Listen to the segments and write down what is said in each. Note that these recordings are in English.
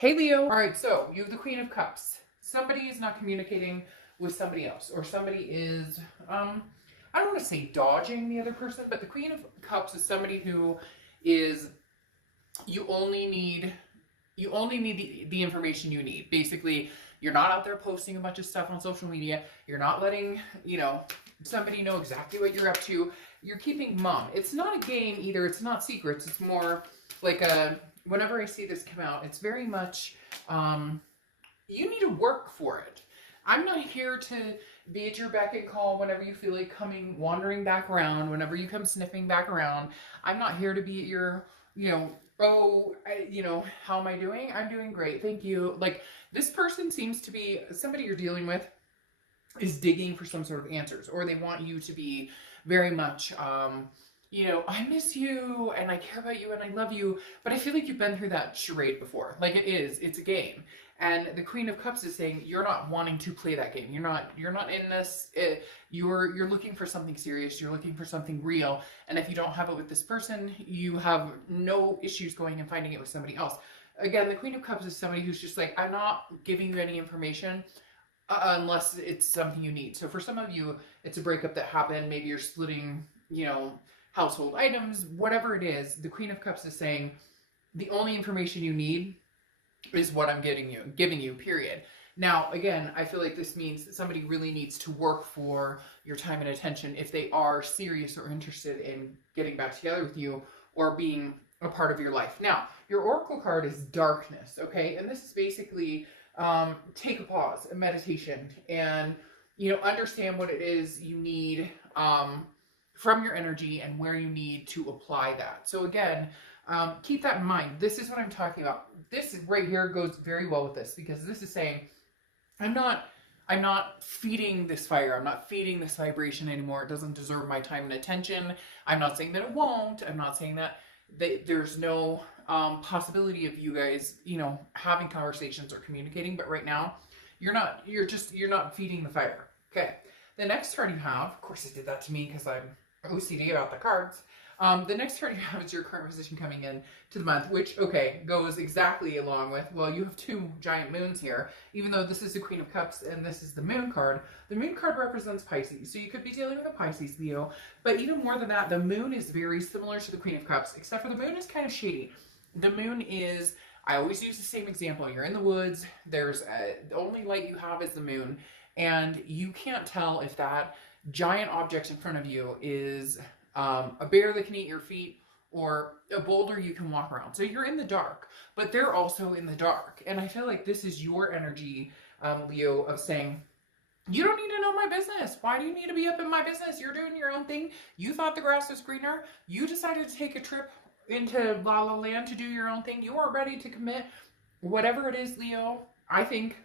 Hey Leo. All right, so you have the Queen of Cups. Somebody is not communicating with somebody else, or somebody is, I don't want to say dodging the other person, but the Queen of Cups is somebody who is, you only need, the information you need. Basically, you're not out there posting a bunch of stuff on social media. You're not letting, somebody know exactly what you're up to. You're keeping mum. It's not a game either. It's not secrets. It's more like whenever I see this come out, it's very much, you need to work for it. I'm not here to be at your beck and call whenever you feel like coming, wandering back around, whenever you come sniffing back around. I'm not here to be at your, how am I doing? I'm doing great. Thank you. Like, this person seems to be somebody you're dealing with is digging for some sort of answers, or they want you to be very much, I miss you and I care about you and I love you, but I feel like you've been through that charade before. Like, it's a game. And the Queen of Cups is saying you're not wanting to play that game. You're not in this. You're looking for something serious. You're looking for something real. And if you don't have it with this person, you have no issues going and finding it with somebody else. Again, the Queen of Cups is somebody who's just like, I'm not giving you any information unless it's something you need. So for some of you, it's a breakup that happened. Maybe you're splitting, household items, whatever it is. The Queen of Cups is saying the only information you need is what I'm giving you, period. Now, again, I feel like this means that somebody really needs to work for your time and attention if they are serious or interested in getting back together with you or being a part of your life. Now, your oracle card is darkness, okay? And this is basically take a pause, a meditation, and, understand what it is you need from your energy and where you need to apply that. So again, keep that in mind. This is what I'm talking about. This right here goes very well with this, because this is saying, I'm not feeding this fire. I'm not feeding this vibration anymore. It doesn't deserve my time and attention. I'm not saying that it won't. I'm not saying that there's no possibility of you guys, having conversations or communicating. But right now, you're not feeding the fire. Okay. The next card you have, of course, I did that to me because I'm OCD about the cards. The next card you have is your current position coming in to the month, which, okay, goes exactly along with, well, you have two giant moons here. Even though this is the Queen of Cups and this is the moon card, the moon card represents Pisces. So you could be dealing with a Pisces, Leo. But even more than that, the moon is very similar to the Queen of Cups, except for the moon is kind of shady. The moon is, I always use the same example. You're in the woods. The only light you have is the moon. And you can't tell if that giant object in front of you is a bear that can eat your feet or a boulder you can walk around. So you're in the dark, but they're also in the dark. And I feel like this is your energy, Leo, of saying, you don't need to know my business. Why do you need to be up in my business? You're doing your own thing. You thought the grass was greener. You decided to take a trip into La La Land to do your own thing. You are ready to commit. Whatever it is, Leo, I think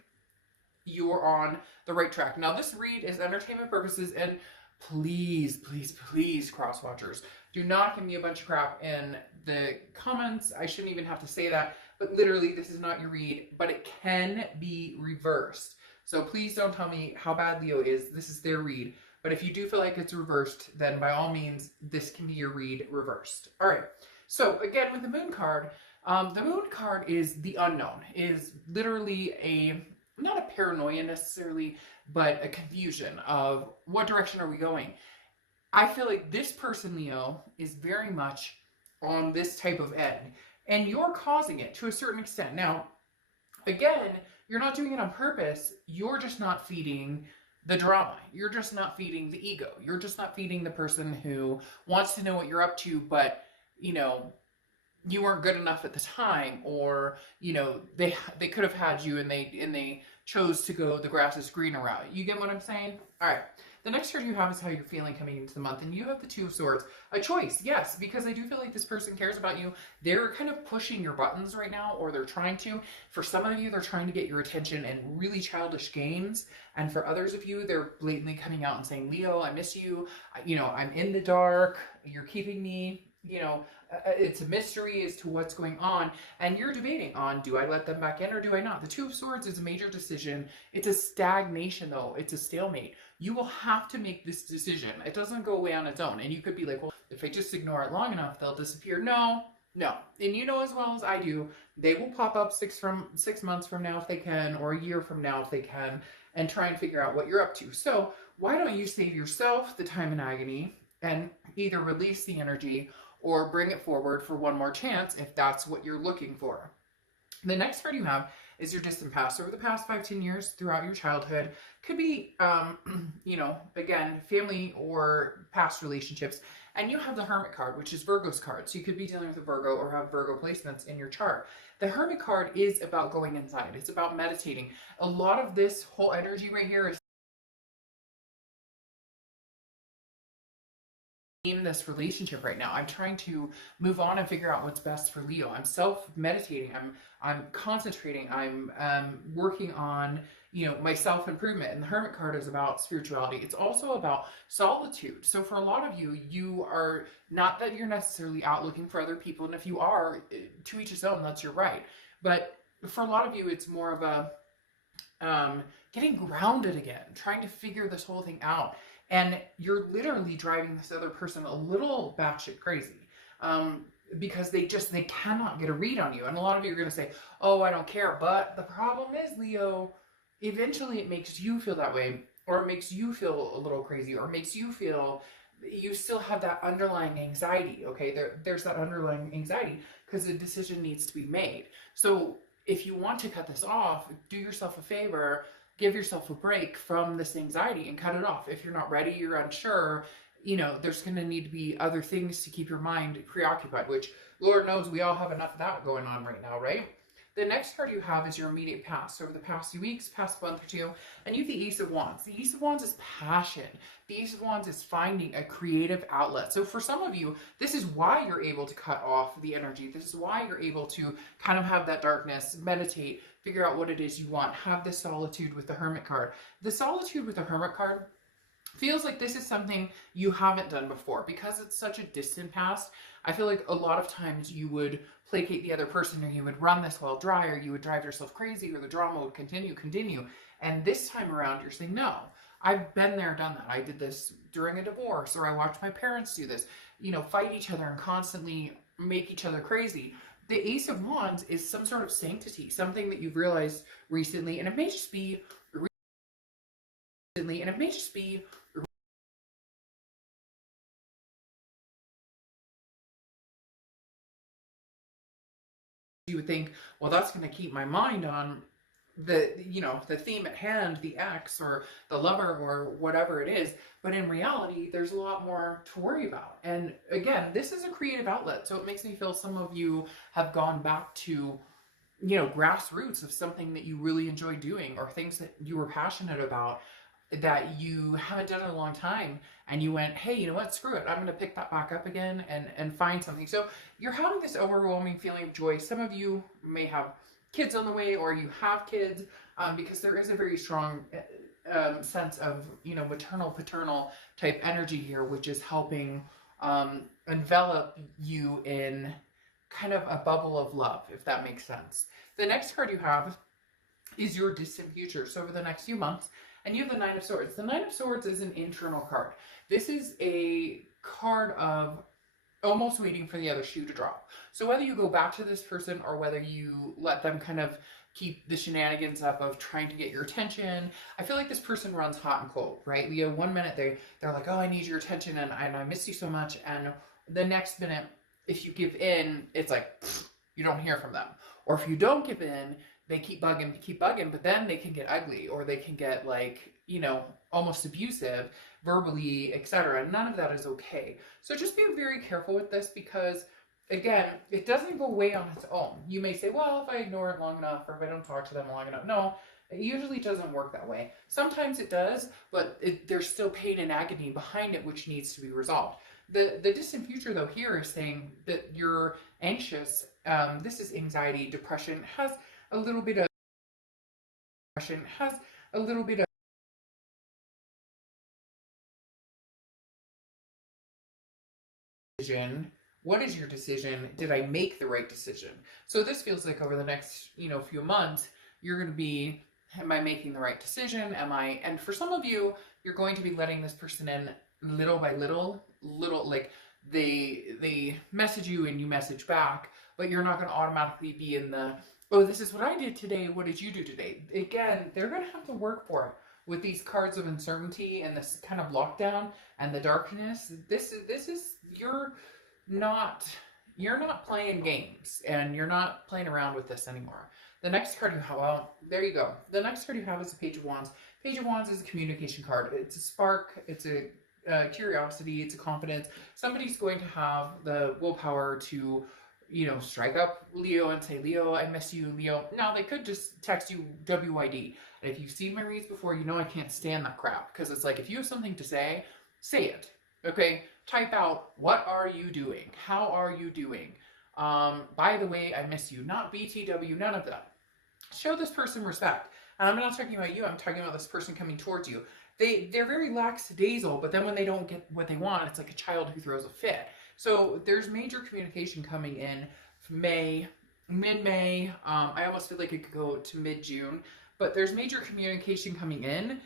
you're on the right track. Now, this read is entertainment purposes, and please, please, please, cross watchers, do not give me a bunch of crap in the comments. I shouldn't even have to say that, but literally, this is not your read, but it can be reversed. So please don't tell me how bad Leo is. This is their read. But if you do feel like it's reversed, then by all means, this can be your read reversed. All right. So again, with the moon card is the unknown, is literally not a paranoia necessarily, but a confusion of what direction are we going. I feel like this person, Leo, is very much on this type of end, and you're causing it to a certain extent. Now, again, you're not doing it on purpose. You're just not feeding the drama. You're just not feeding the ego. You're just not feeding the person who wants to know what you're up to, but, you weren't good enough at the time, or, they could have had you and they chose to go the grass is greener route. You get what I'm saying? All right. The next card you have is how you're feeling coming into the month, and you have the Two of Swords. A choice, yes, because I do feel like this person cares about you. They're kind of pushing your buttons right now, or they're trying to. For some of you, they're trying to get your attention in really childish games, and for others of you, they're blatantly coming out and saying, Leo, I miss you. I'm in the dark. You're keeping me, it's a mystery as to what's going on, and you're debating on, do I let them back in or do I not? The Two of Swords is a major decision. It's a stagnation, though. It's a stalemate. You will have to make this decision. It doesn't go away on its own, and you could be like, well, if I just ignore it long enough, they'll disappear. No, No. And you know as well as I do, they will pop up 6 months from now if they can, or a year from now if they can, and try and figure out what you're up to. So why don't you save yourself the time and agony and either release the energy or bring it forward for one more chance if that's what you're looking for. The next card you have is your distant past. Over the past 5-10 years throughout your childhood, could be, again, family or past relationships. And you have the Hermit card, which is Virgo's card. So you could be dealing with a Virgo or have Virgo placements in your chart. The Hermit card is about going inside. It's about meditating. A lot of this whole energy right here is in this relationship right now. I'm trying to move on and figure out what's best for Leo. I'm self-meditating. I'm concentrating. I'm working on, my self-improvement. And the Hermit card is about spirituality. It's also about solitude. So for a lot of you, you are not that you're necessarily out looking for other people. And if you are, to each his own, that's your right. But for a lot of you, it's more of a getting grounded again, trying to figure this whole thing out. And you're literally driving this other person a little batshit crazy because they cannot get a read on you. And a lot of you are going to say, oh, I don't care. But the problem is, Leo, eventually it makes you feel that way, or it makes you feel a little crazy, or it makes you feel you still have that underlying anxiety. Okay, there's that underlying anxiety because the decision needs to be made. So if you want to cut this off, do yourself a favor. Give yourself a break from this anxiety and cut it off. If you're not ready, you're unsure, there's going to need to be other things to keep your mind preoccupied, which Lord knows we all have enough of that going on right now, right? The next card you have is your immediate past. So over the past few weeks, past month or two, and you have the Ace of Wands. The Ace of Wands is passion. The Ace of Wands is finding a creative outlet. So for some of you, this is why you're able to cut off the energy. This is why you're able to kind of have that darkness, meditate, figure out what it is you want, have this solitude with the Hermit card. The solitude with the Hermit card feels like this is something you haven't done before because it's such a distant past. I feel like a lot of times you would placate the other person, or you would run this well dry, or you would drive yourself crazy, or the drama would continue. And this time around, you're saying, no, I've been there, done that. I did this during a divorce, or I watched my parents do this, fight each other and constantly make each other crazy. The Ace of Wands is some sort of sanctity, something that you've realized recently, and it may just be you would think, well, that's going to keep my mind on the theme at hand, the ex or the lover or whatever it is. But in reality, there's a lot more to worry about. And again, this is a creative outlet. So it makes me feel some of you have gone back to, grassroots of something that you really enjoy doing, or things that you were passionate about that you haven't done in a long time, and you went, hey, you know what, screw it, I'm going to pick that back up again and find something. So you're having this overwhelming feeling of joy. Some of you may have kids on the way, or you have kids, because there is a very strong sense of, maternal, paternal type energy here, which is helping envelop you in kind of a bubble of love, if that makes sense. The next card you have is your distant future. So over the next few months, and you have the Nine of Swords. The Nine of Swords is an internal card. This is a card of almost waiting for the other shoe to drop. So whether you go back to this person, or whether you let them kind of keep the shenanigans up of trying to get your attention, I feel like this person runs hot and cold, right? Leo, one minute they're like, oh, I need your attention, and I miss you so much. And the next minute, if you give in, it's like, you don't hear from them. Or if you don't give in, they keep bugging, but then they can get ugly, or they can get like, almost abusive, verbally, etc. None of that is okay. So just be very careful with this, because again, it doesn't go away on its own. You may say, well, if I ignore it long enough, or if I don't talk to them long enough. No, it usually doesn't work that way. Sometimes it does, but there's still pain and agony behind it, which needs to be resolved. The distant future, though, here is saying that you're anxious. This is anxiety, depression, has a little bit of decision. What is your decision? Did I make the right decision? So this feels like over the next, few months, you're going to be, am I making the right decision? And for some of you, you're going to be letting this person in little by little, like they message you and you message back, but you're not going to automatically be in the, oh, this is what I did today, what did you do today? Again, they're going to have to work for it. With these cards of uncertainty and this kind of lockdown and the darkness, this is you're not playing games, and you're not playing around with this anymore. The next card you have, well, there you go. The next card you have is the Page of Wands. Page of Wands is a communication card. It's a spark. It's a curiosity. It's a confidence. Somebody's going to have the willpower to, strike up Leo and say, Leo, I miss you, Leo. Now, they could just text you WID. And if you've seen my reads before, you know I can't stand that crap. Because it's like, if you have something to say it. Okay? Type out, what are you doing? How are you doing? By the way, I miss you. Not BTW, none of that. Show this person respect. And I'm not talking about you, I'm talking about this person coming towards you. They're very lackadaisical, but then when they don't get what they want, it's like a child who throws a fit. So there's major communication coming in mid-May. I almost feel like it could go to mid-June, but there's major communication coming in.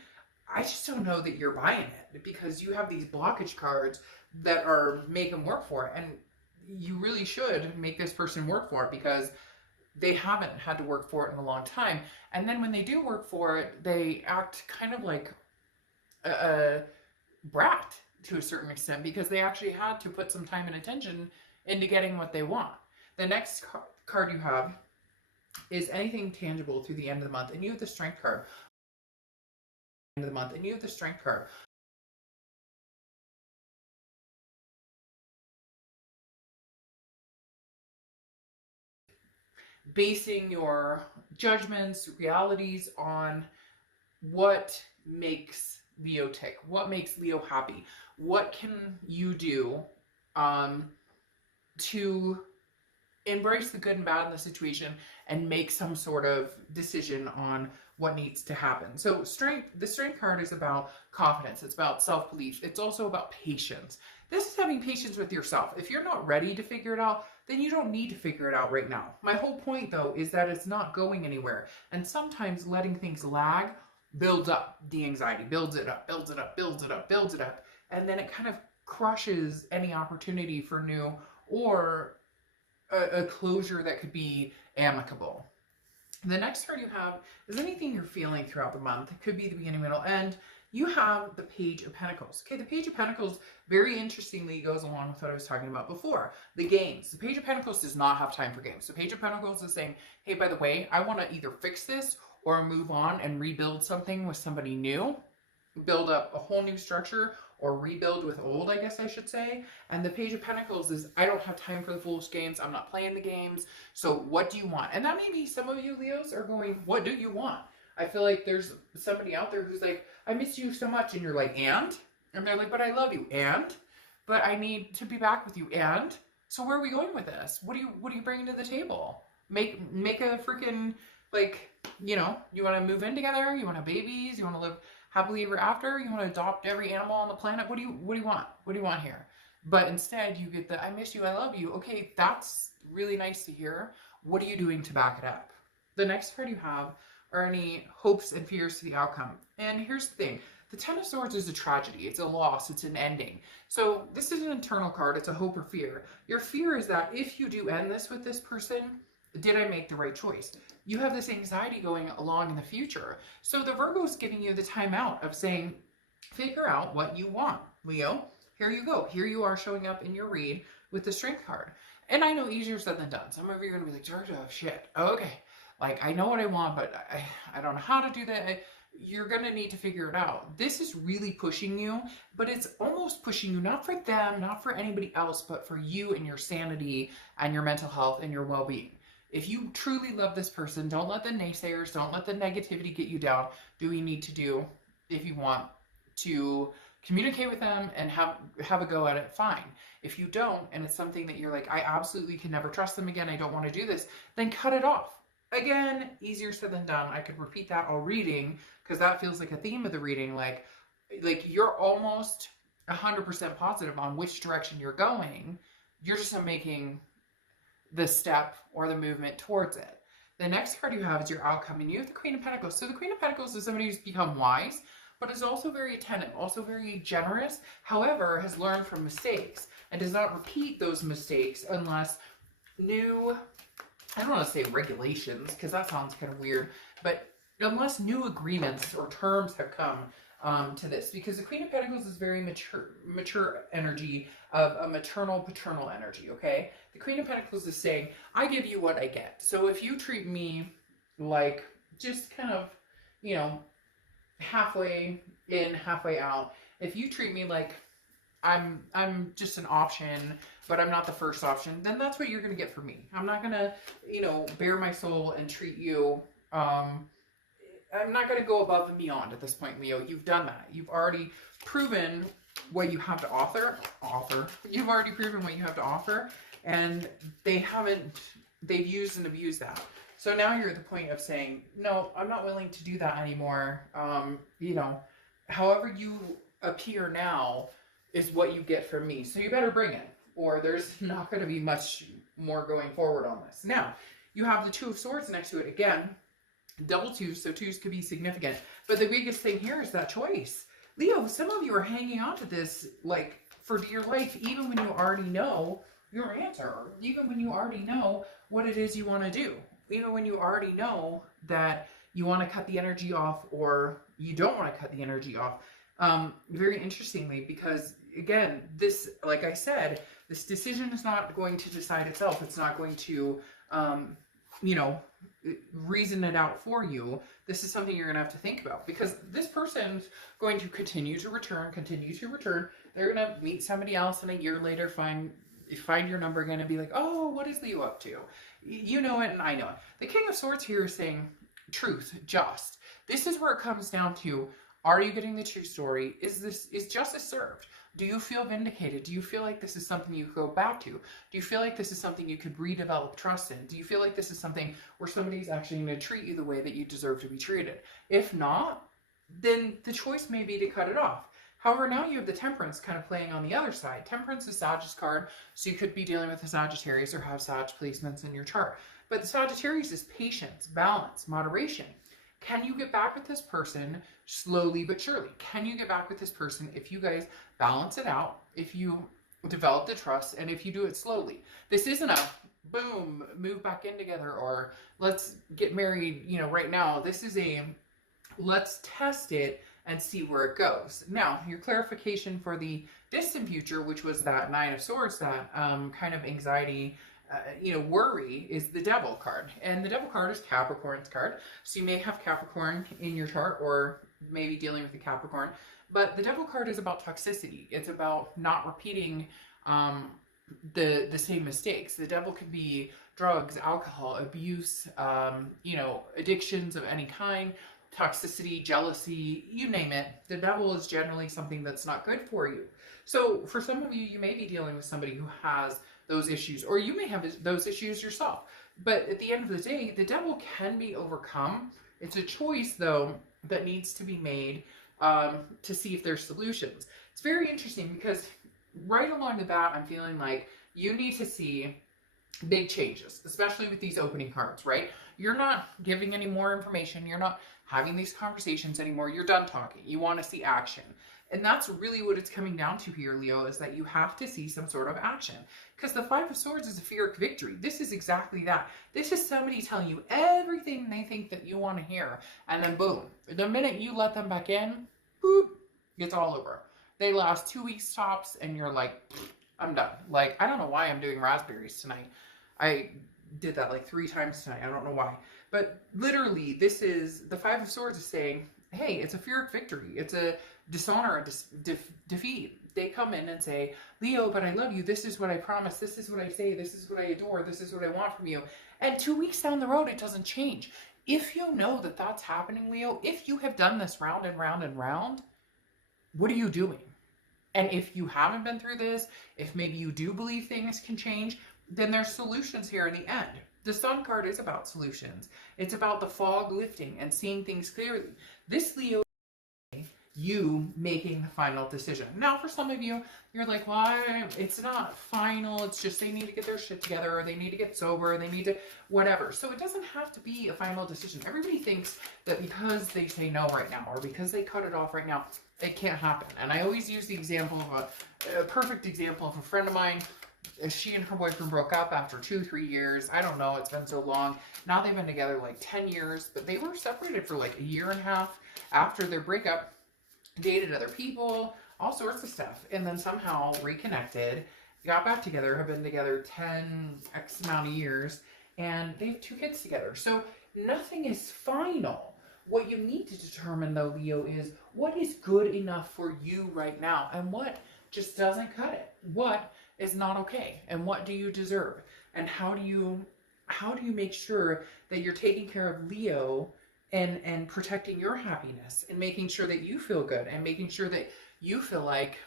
I just don't know that you're buying it, because you have these blockage cards that are make them work for it. And you really should make this person work for it, because they haven't had to work for it in a long time. And then when they do work for it, they act kind of like a brat to a certain extent, because they actually had to put some time and attention into getting what they want. The next card you have is anything tangible through the end of the month, and you have the Strength card. End of the month, and you have the Strength card. Basing your judgments, realities on what makes Leo tick, what makes Leo happy, what can you do to embrace the good and bad in the situation and make some sort of decision on what needs to happen. So the Strength card is about confidence. It's about self-belief. It's also about patience. This is having patience with yourself. If you're not ready to figure it out, then you don't need to figure it out right now. My whole point, though, is that it's not going anywhere. And sometimes letting things lag builds up the anxiety, builds it up, builds it up, builds it up, builds it up. And then it kind of crushes any opportunity for new or a closure that could be amicable. The next card you have is anything you're feeling throughout the month. It could be the beginning, middle, end. You have the Page of Pentacles. Okay, the Page of Pentacles, very interestingly, goes along with what I was talking about before. The games. The Page of Pentacles does not have time for games. The Page of Pentacles is saying, hey, by the way, I want to either fix this or move on and rebuild something with somebody new. Build up a whole new structure, or rebuild with old, I guess I should say. And the Page of Pentacles is, I don't have time for the foolish games. I'm not playing the games. So what do you want? And that may be some of you Leos are going, what do you want? I feel like there's somebody out there who's like, I miss you so much. And you're like, and? And they're like, but I love you. And? But I need to be back with you. And? So where are we going with this? What are you bringing to the table? Make a freaking, like, you want to move in together? You want to have babies? You want to live happily ever after? You want to adopt every animal on the planet? What do you want? What do you want here? But instead you get the, I miss you, I love you. Okay, that's really nice to hear. What are you doing to back it up? The next card you have are any hopes and fears to the outcome. And here's the thing. The Ten of Swords is a tragedy. It's a loss. It's an ending. So this is an internal card. It's a hope or fear. Your fear is that if you do end this with this person, did I make the right choice? You have this anxiety going along in the future. So the Virgo is giving you the time out of saying, figure out what you want, Leo. Here you go. Here you are showing up in your read with the Strength card. And I know easier said than done. Some of you are going to be like, Georgia, shit. Okay. Like, I know what I want, but I don't know how to do that. You're going to need to figure it out. This is really pushing you, but it's almost pushing you, not for them, not for anybody else, but for you and your sanity and your mental health and your well-being. If you truly love this person, don't let the naysayers, don't let the negativity get you down. Do what you need to do if you want to communicate with them and have a go at it, fine. If you don't, and it's something that you're like, I absolutely can never trust them again, I don't want to do this, then cut it off. Again, easier said than done. I could repeat that all reading, because that feels like a theme of the reading. Like you're almost 100% positive on which direction you're going. You're just not making the step or the movement towards it. The next card you have is your outcome, and you have the Queen of Pentacles. So the Queen of Pentacles is somebody who's become wise. but is also very attentive, also very generous, however, has learned from mistakes and does not repeat those mistakes unless new, I don't want to say regulations, because that sounds kind of weird, but unless new agreements or terms have come to this, because the Queen of Pentacles is very mature energy of a maternal, paternal energy, okay? The Queen of Pentacles is saying, I give you what I get. So if you treat me like just kind of, you know, halfway in, halfway out, if you treat me like I'm just an option, but I'm not the first option, then that's what you're going to get from me. I'm not going to, you know, bare my soul and treat you, I'm not going to go above and beyond at this point, Leo. You've done that. You've already proven what you have to offer. You've already proven what you have to offer, and they've used and abused that. So now you're at the point of saying, no, I'm not willing to do that anymore. You know, however you appear now is what you get from me. So you better bring it, or there's not going to be much more going forward on this. Now, you have the Two of Swords next to it again. Double twos, so twos could be significant. But the biggest thing here is that choice. Leo, some of you are hanging on to this like for dear life, even when you already know your answer, even when you already know what it is you want to do, even when you already know that you want to cut the energy off or you don't want to cut the energy off. Very interestingly, because again, this, like I said, this decision is not going to decide itself. It's not going to, you know, reason it out for you. This is something you're going to have to think about, because this person's going to continue to return. They're going to meet somebody else, and a year later find your number again and be like, oh, what is Leo up to? You know it, and I know it. The King of Swords here is saying truth, just. This is where it comes down to, are you getting the true story? Is justice served? Do you feel vindicated? Do you feel like this is something you go back to? Do you feel like this is something you could redevelop trust in? Do you feel like this is something where somebody's actually going to treat you the way that you deserve to be treated? If not, then the choice may be to cut it off. However, now you have the Temperance kind of playing on the other side. Temperance is Sagittarius card, so you could be dealing with a Sagittarius or have Sag placements in your chart. But the Sagittarius is patience, balance, moderation. Can you get back with this person slowly but surely? Can you get back with this person if you guys balance it out, if you develop the trust, and if you do it slowly? This isn't a boom, move back in together, or let's get married, you know, right now. This is a let's test it and see where it goes. Now, your clarification for the distant future, which was that Nine of Swords, that kind of anxiety, you know, worry, is the Devil card. And the Devil card is Capricorn's card. So you may have Capricorn in your chart, or maybe dealing with the Capricorn. But the Devil card is about toxicity. It's about not repeating the same mistakes. The Devil could be drugs, alcohol, abuse, you know, addictions of any kind, toxicity, jealousy, you name it. The Devil is generally something that's not good for you. So for some of you, you may be dealing with somebody who has those issues, or you may have those issues yourself. But at the end of the day, the Devil can be overcome. It's a choice, though, that needs to be made to see if there's solutions. It's very interesting because right along the bat, I'm feeling like you need to see big changes, especially with these opening cards, right? You're not giving any more information. You're not having these conversations anymore. You're done talking. You want to see action. And that's really what it's coming down to here, Leo, is that you have to see some sort of action. Because the Five of Swords is a Pyrrhic victory. This is exactly that. This is somebody telling you everything they think that you want to hear. And then boom, the minute you let them back in, boop, it's all over. They last 2 weeks tops, and you're like, I'm done. Like, I don't know why I'm doing raspberries tonight. I did that like 3 times tonight. I don't know why. But literally, this is, the Five of Swords is saying, hey, it's a Pyrrhic victory. It's a dishonor, a defeat. They come in and say, Leo, but I love you. This is what I promise. This is what I say. This is what I adore. This is what I want from you. And 2 weeks down the road, it doesn't change. If you know that that's happening, Leo, if you have done this round and round and round, what are you doing? And if you haven't been through this, if maybe you do believe things can change, then there's solutions here in the end. The Sun card is about solutions. It's about the fog lifting and seeing things clearly. This Leo, you making the final decision. Now, for some of you, you're like, well, it's not final. It's just they need to get their shit together, or they need to get sober, or they need to whatever. So it doesn't have to be a final decision. Everybody thinks that because they say no right now, or because they cut it off right now, it can't happen. And I always use the example of a perfect example of a friend of mine. She and her boyfriend broke up after 2-3 years. I don't know. It's been so long. Now they've been together like 10 years, but they were separated for like a year and a half after their breakup, dated other people, all sorts of stuff, and then somehow reconnected, got back together, have been together 10 X amount of years, and they have 2 kids together. So nothing is final. What you need to determine, though, Leo, is what is good enough for you right now, and what just doesn't cut it. What is not okay, and what do you deserve, and how do you make sure that you're taking care of Leo and protecting your happiness, and making sure that you feel good, and making sure that you feel like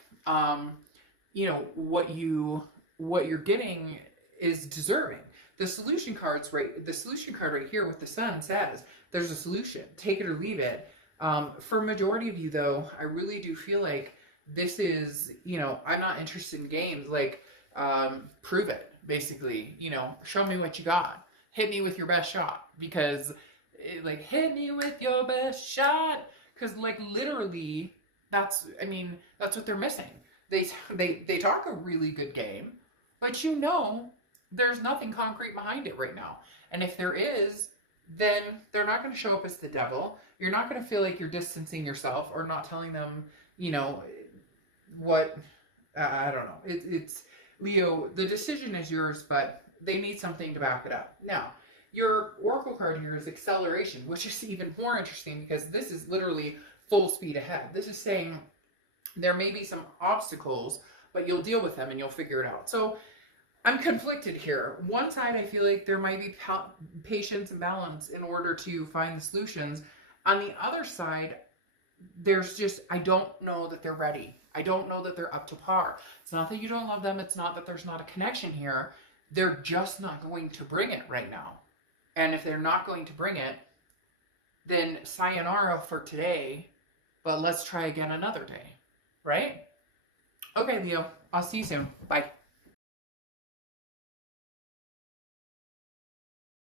you know what you're getting is deserving. The solution card right here with the sun says there's a solution. Take it or leave it. For a majority of you, though, I really do feel like this is, you know, I'm not interested in games. Like, prove it, basically. You know, show me what you got. Hit me with your best shot. Because, like, hit me with your best shot. Because, like, literally, that's what they're missing. They talk a really good game, but you know, there's nothing concrete behind it right now. And if there is, then they're not going to show up as the devil. You're not going to feel like you're distancing yourself or not telling them, you know, what, I don't know. It's Leo, the decision is yours, but they need something to back it up. Now, your oracle card here is acceleration, which is even more interesting because this is literally full speed ahead. This is saying there may be some obstacles, but you'll deal with them and you'll figure it out. So I'm conflicted here. One side, I feel like there might be patience and balance in order to find the solutions. On the other side, there's just, I don't know that they're ready. I don't know that they're up to par. It's not that you don't love them. It's not that there's not a connection here. They're just not going to bring it right now. And if they're not going to bring it, then sayonara for today, but let's try again another day. Right? Okay, Leo, I'll see you soon. Bye.